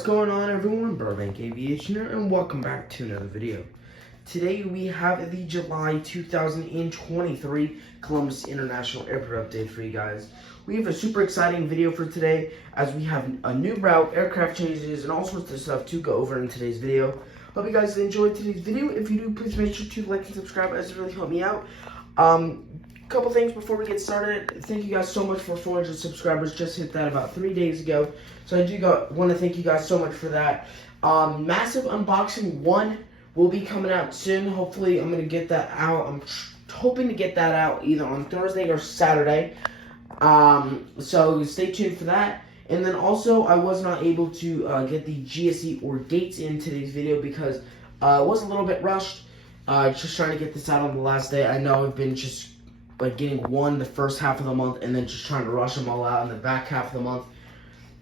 What's going on, everyone? Burbank Aviation here, and welcome back to another video. Today we have the July 2023 Columbus International Airport update for you guys. We have a super exciting video for today as we have a new route, aircraft changes, and all sorts of stuff to go over in today's video. Hope you guys enjoyed today's video. If you do, please make sure to like and subscribe as it really helped me out. Couple things before we get started. Thank you guys so much for 400 subscribers. Just hit that about 3 days ago. So I do want to thank you guys so much for that. Massive Unboxing 1 will be coming out soon. Hopefully I'm going to get that out. I'm hoping to get that out either on Thursday or Saturday. So stay tuned for that. And then also I was not able to get the GSE or dates in today's video because it was a little bit rushed. Just trying to get this out on the last day. I know I've been just getting one the first half of the month and then just trying to rush them all out in the back half of the month.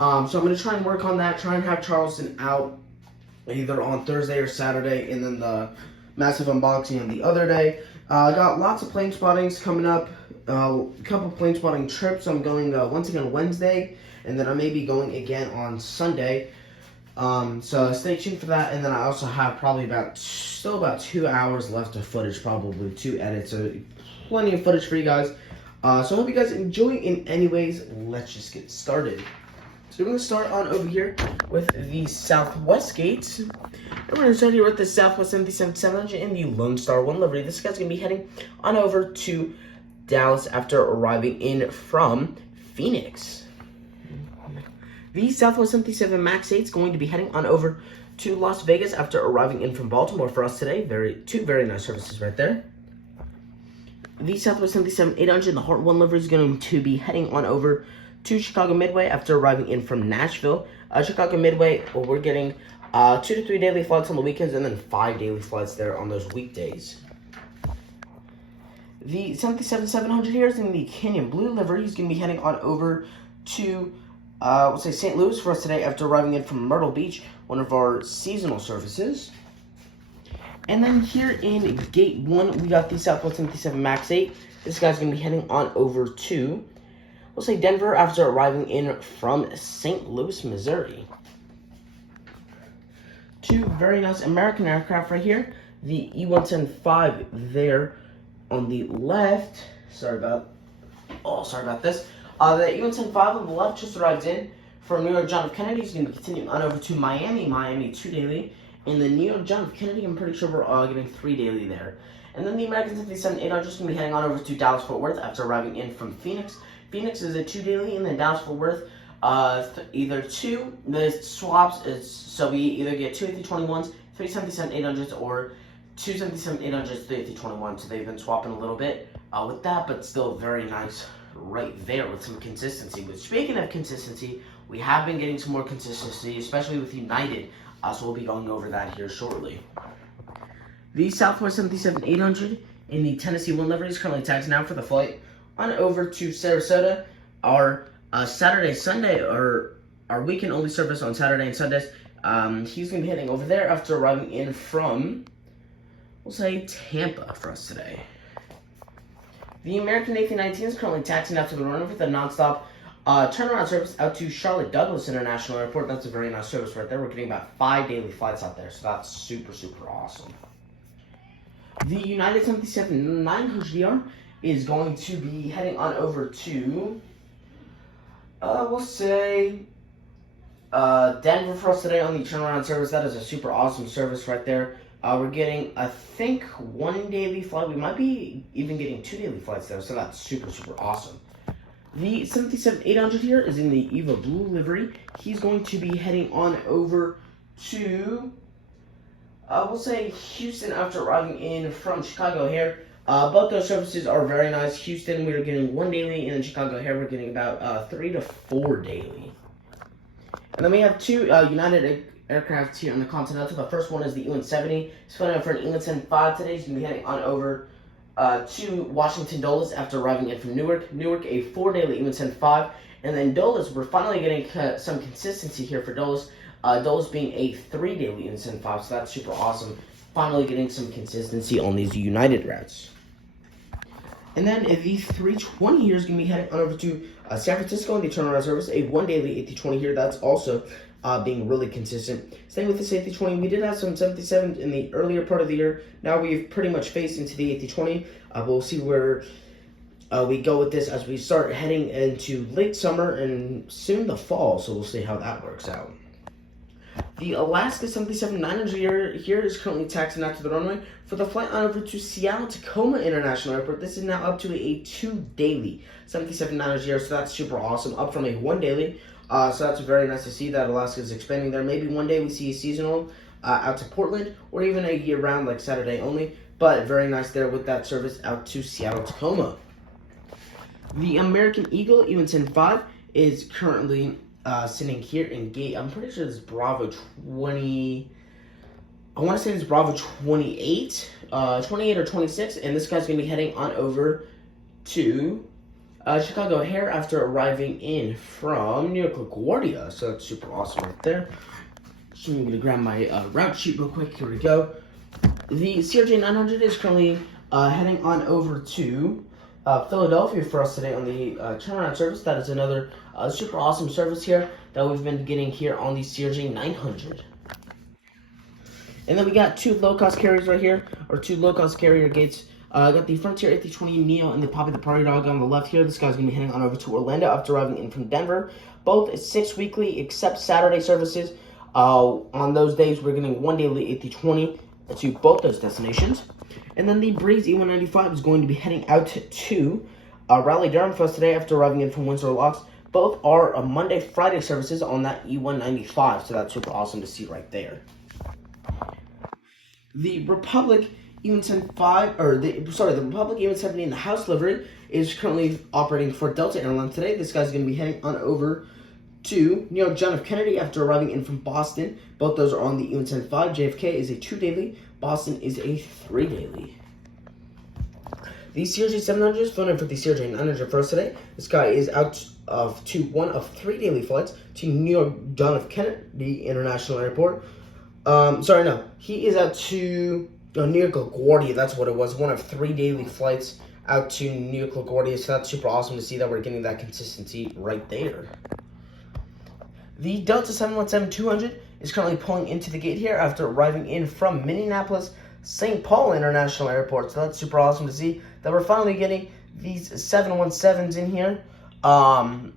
So I'm going to try and work on that, try and have Charleston out either on Thursday or Saturday, and then the massive unboxing on the other day. I got lots of plane spottings coming up, a couple plane spotting trips. I'm going once again Wednesday, and then I may be going again on Sunday. So stay tuned for that, and then I also have probably still about 2 hours left of footage, probably to edit, so plenty of footage for you guys. So I hope you guys enjoy. In anyways, let's just get started. So we're going to start on over here with the Southwest gate. And we're going to start here with the Southwest 737-700 in the Lone Star 1 livery. This guy's going to be heading on over to Dallas after arriving in from Phoenix. The Southwest 77 MAX 8 is going to be heading on over to Las Vegas after arriving in from Baltimore for us today. Two very nice services right there. The Southwest 77-800, the Heart 1 livery, is going to be heading on over to Chicago Midway after arriving in from Nashville. Chicago Midway, we're getting 2 to 3 daily flights on the weekends and then 5 daily flights there on those weekdays. The 737-700 here is in the Canyon Blue livery. He's going to be heading on over to St. Louis for us today after arriving in from Myrtle Beach, one of our seasonal services. And then here in Gate 1, we got the Southwest 77 MAX 8. This guy's going to be heading on over to, Denver after arriving in from St. Louis, Missouri. Two very nice American aircraft right here. The E175 there on the left. Sorry about this. The E175 on the left just arrived in from New York John F. Kennedy. He's going to be continuing on over to Miami 2 daily. In the New York John F. Kennedy, I'm pretty sure we're getting 3 daily there. And then the American 737-800 just going to be heading on over to Dallas-Fort Worth after arriving in from Phoenix. Phoenix is a 2 daily, and then Dallas-Fort Worth, either 2. The swaps is, so we either get 2 A321s, 3 737-800s, or 2 737-800s, 3 A321s. So they've been swapping a little bit with that, but still very nice right there with some consistency. But speaking of consistency, we have been getting some more consistency, especially with United. So we'll be going over that here shortly. The Southwest 737-800 in the Tennessee 1 livery is currently taxiing out for the flight on over to Sarasota. Our Saturday-Sunday, or our weekend-only service on Saturday and Sundays. He's going to be heading over there after arriving in from, Tampa for us today. The American A319 is currently taxiing out to the runway with a nonstop turnaround service out to Charlotte Douglas International Airport. That's a very nice service right there. We're getting about 5 daily flights out there, so that's super, super awesome. The United 737-900ER is going to be heading on over to, Denver for us today on the turnaround service. That is a super awesome service right there. We're getting, I think, 1 daily flight. We might be even getting 2 daily flights there, so that's super, super awesome. The 737-800 here is in the Eva Blue livery. He's going to be heading on over to, Houston after arriving in from Chicago here. Both those services are very nice. Houston, we're getting 1 daily, and in Chicago here, we're getting about 3 to 4 daily. And then we have 2 United aircraft here on the Continental. The first one is the E170. He's flying out for an E175 today. He's going to be heading on over to Washington Dulles after arriving in from Newark. Newark, a 4 daily E175. And then Dulles, we're finally getting some consistency here for Dulles. Dulles being a 3 daily E175, so that's super awesome. Finally getting some consistency on these United routes. And then the 320 here is going to be heading on over to San Francisco in the turnaround service. A 1 daily A320 here. That's also being really consistent. Same with this A320. We did have some 77s in the earlier part of the year. Now we've pretty much faced into the A320. We'll see where we go with this as we start heading into late summer and soon the fall, so we'll see how that works out. The Alaska 737-900 here is currently taxiing out to the runway for the flight on over to Seattle-Tacoma International Airport. This is now up to a 2 daily 737-900, so that's super awesome, up from a 1 daily. So that's very nice to see that Alaska is expanding there. Maybe one day we see a seasonal out to Portland, or even a year-round like Saturday only, but very nice there with that service out to Seattle-Tacoma. The American Eagle E-110 5 is currently sitting here in gate, I'm pretty sure this is Bravo 20, I want to say this is Bravo 28 or 26, and this guy's going to be heading on over to Chicago O'Hare after arriving in from New York LaGuardia, so that's super awesome right there. So I'm going to grab my route sheet real quick, here we go. The CRJ900 is currently heading on over to Philadelphia for us today on the turnaround service. That is another super awesome service here that we've been getting here on the CRJ900. And then we got two low-cost carriers right here, or two low-cost carrier gates. Got the Frontier A320neo and the Poppy the Party Dog on the left here. This guy's going to be heading on over to Orlando after arriving in from Denver. Both 6 weekly except Saturday services. On those days, we're getting 1 daily A320 to both those destinations. And then the Breeze E195 is going to be heading out to Raleigh-Durham for us today after arriving in from Windsor Locks. Both are Monday, Friday services on that E195, so that's super awesome to see right there. The Republic E175, the Republic E170 in the house livery is currently operating for Delta Airlines today. This guy's going to be heading on over to New York John F. Kennedy after arriving in from Boston. Both those are on the E175. JFK is a 2 daily. Boston is a 3 daily. The CRJ700 is flown in for the CRJ900 first today. This guy is out to one of 3 daily flights to New York John F. Kennedy International Airport. He is out to New York LaGuardia. That's what it was. One of 3 daily flights out to New York LaGuardia. So that's super awesome to see that we're getting that consistency right there. The Delta 717-200 is currently pulling into the gate here after arriving in from Minneapolis St. Paul International Airport. So that's super awesome to see that we're finally getting these 717s in here.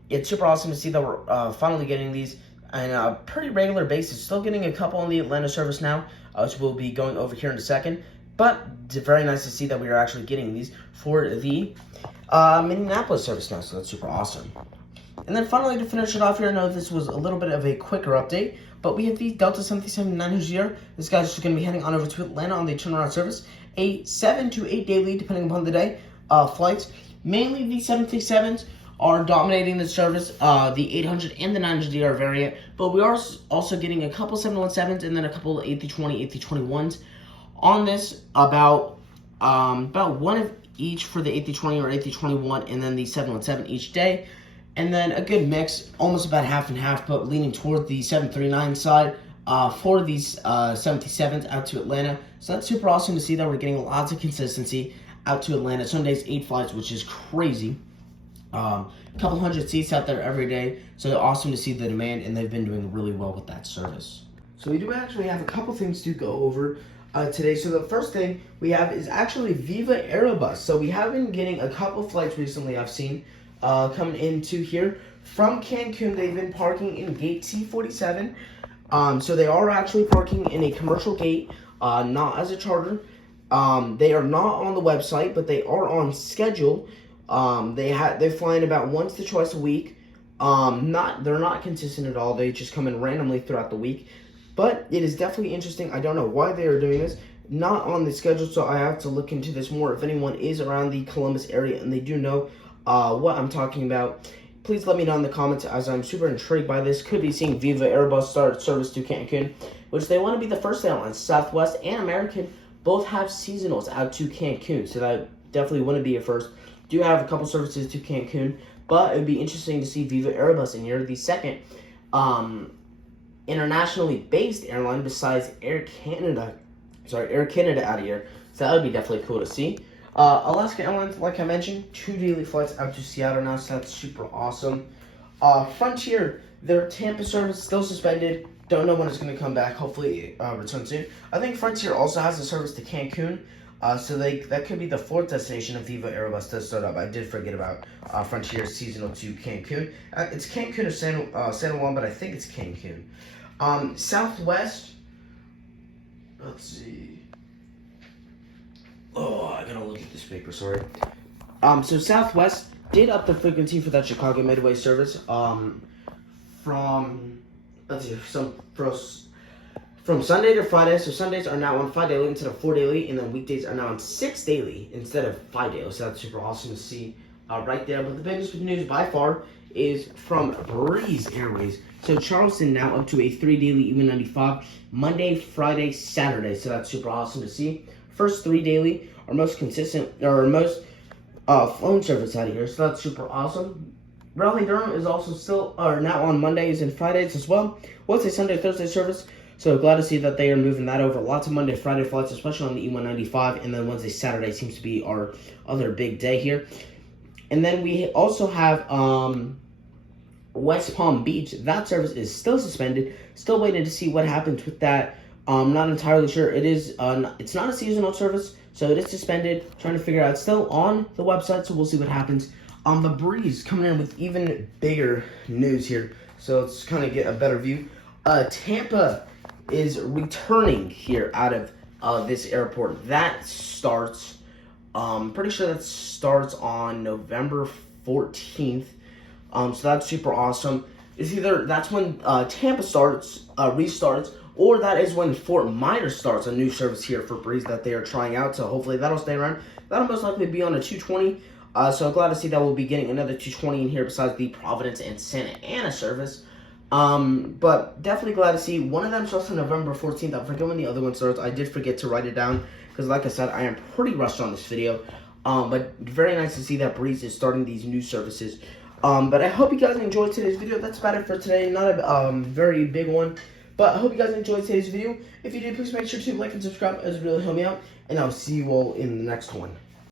It's super awesome to see that we're finally getting these on a pretty regular basis. Still getting a couple on the Atlanta service now, which we'll be going over here in a second. But it's very nice to see that we are actually getting these for the Minneapolis service now. So that's super awesome. And then finally, to finish it off here, I know this was a little bit of a quicker update, but we have the Delta 737-900 here. This guy's just going to be heading on over to Atlanta on the turnaround service. A 7 to 8 daily, depending upon the day, flights. Mainly the 737s are dominating the service, the 800 and the 900DR variant, but we are also getting a couple 717s and then a couple A320, A321s. On this, about one of each for the A320 or A321 and then the 717 each day. And then a good mix, almost about half and half, but leaning toward the 739 side for these 737s out to Atlanta. So that's super awesome to see that we're getting lots of consistency out to Atlanta. Some days 8 flights, which is crazy. A couple hundred seats out there every day. So awesome to see the demand, and they've been doing really well with that service. So we do actually have a couple things to go over today. So the first thing we have is actually Viva Aerobus. So we have been getting a couple flights recently I've seen coming into here from Cancun. They've been parking in gate C47. So they are actually parking in a commercial gate, not as a charter. They are not on the website, but they are on schedule. They're flying about once to twice a week. They're not consistent at all. They just come in randomly throughout the week. But it is definitely interesting. I don't know why they are doing this. Not on the schedule, so I have to look into this more. If anyone is around the Columbus area and they do know what I'm talking about, please let me know in the comments, as I'm super intrigued by this. Could be seeing Viva Aerobus start service to Cancun, which they want to be the first airline. Southwest and American both have seasonals out to Cancun, so that definitely wouldn't be a first. Do have a couple services to Cancun, but it would be interesting to see Viva Aerobus in here, the second internationally based airline besides Air Canada out of here. So that would be definitely cool to see. Alaska Airlines, like I mentioned, 2 daily flights out to Seattle now, so that's super awesome. Frontier Their Tampa service is still suspended. Don't know when it's going to come back. Hopefully, return soon. I think Frontier also has a service to Cancun. So that could be the fourth destination if Viva Aerobus does start up. I did forget about Frontier's seasonal to Cancun. It's Cancun or San Juan, but I think it's Cancun. Southwest, let's see. Oh, I gotta look at this paper, sorry. So Southwest did up the frequency for that Chicago Midway service. From Sunday to Friday. So Sundays are now on 5 daily instead of 4 daily, and then weekdays are now on 6 daily instead of 5 daily. So that's super awesome to see right there. But the biggest news by far is from Breeze Airways. So Charleston now up to a 3 daily E195 Monday, Friday, Saturday. So that's super awesome to see. First 3 daily are most consistent or most flown service out of here. So that's super awesome. Raleigh Durham is also still now on Mondays and Fridays as well. Wednesday, Sunday, Thursday service. So glad to see that they are moving that over. Lots of Monday, Friday flights, especially on the E195. And then Wednesday, Saturday seems to be our other big day here. And then we also have West Palm Beach. That service is still suspended. Still waiting to see what happens with that. Not entirely sure. It's not a seasonal service, so it is suspended. Trying to figure out. It's still on the website, so we'll see what happens. The Breeze coming in with even bigger news here. So let's kind of get a better view. Tampa is returning here out of this airport. That starts, pretty sure that starts on November 14th. So that's super awesome. It's either that's when Tampa restarts, or that is when Fort Myers starts a new service here for Breeze that they are trying out. So hopefully that'll stay around. That'll most likely be on a 220. So I'm glad to see that we'll be getting another 220 in here besides the Providence and Santa Ana service. But definitely glad to see one of them starts on November 14th. I forget when the other one starts. I did forget to write it down because, like I said, I am pretty rushed on this video. But very nice to see that Breeze is starting these new services. But I hope you guys enjoyed today's video. That's about it for today. Not a very big one. But I hope you guys enjoyed today's video. If you did, please make sure to like and subscribe. It really helped me out. And I'll see you all in the next one.